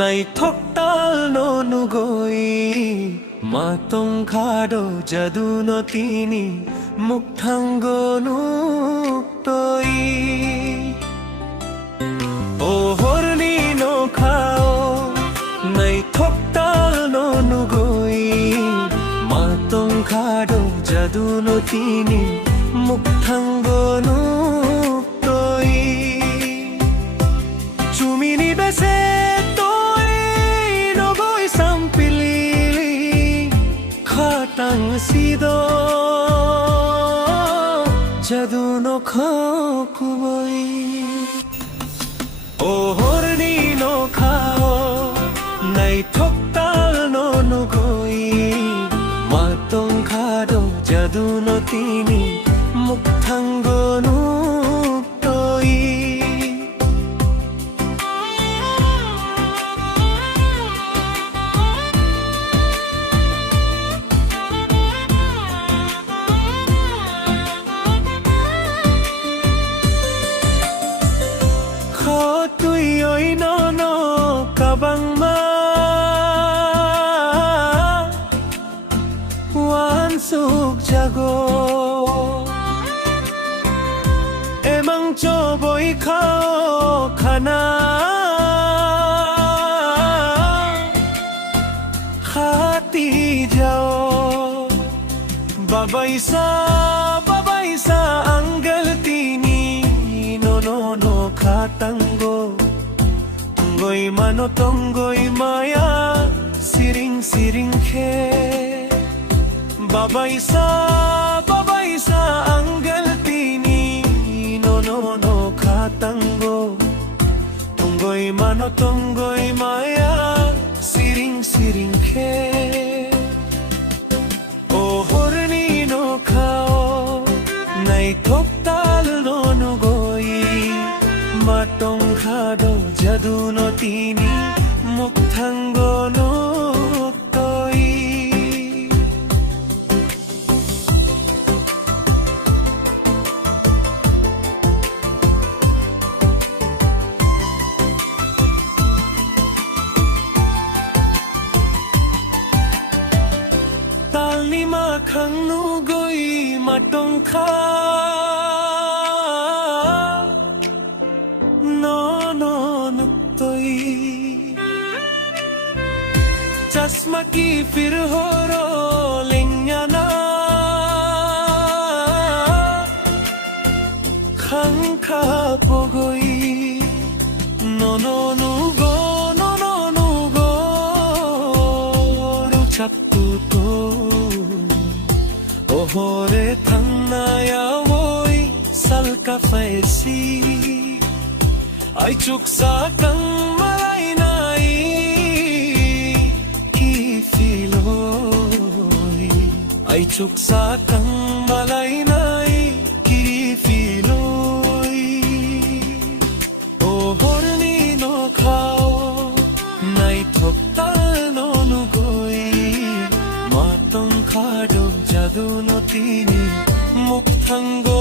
নাই থকতাল ননুগৈ মাতং খাদো যাদু নতিনি মুক্থাঙ্গনু তৈ ও হরনি নখাও নাই থকতাল ননুগৈ মাতং খাদো যাদু নতিনি মুক্থাঙ্গনু তৈ চুমিনি বেসে Tang sido jadu no khokuboi o horni no khao nai thoktal no nugoi matong khado jadu no tini mukthango nu toi Tui oi no no kabang ma wan suk jago emang choboi khao khana khati jao babaisa anggal tini no no no khatango Tonggoy mano tonggoy maya siring siring khe babaisa anggal tini no no no khatango tonggoy mano tonggoy maya siring siring khe o horni no khao nai thoktal no nugoi matong khado jadu no tini mukthango no toi talni ma khang nu goi matong kha चश्मा की फिर हो रो लिंगना खंखा पोगोई no no नु गो रुचत्तु तो ओहोरे थंगनाया वोई salka faisi ai chuksa kang malai nai Ay chuksa kang malay nai kirifiloy o horni no khao nai thoktal no nugoi matong khado jadu no tini mukthango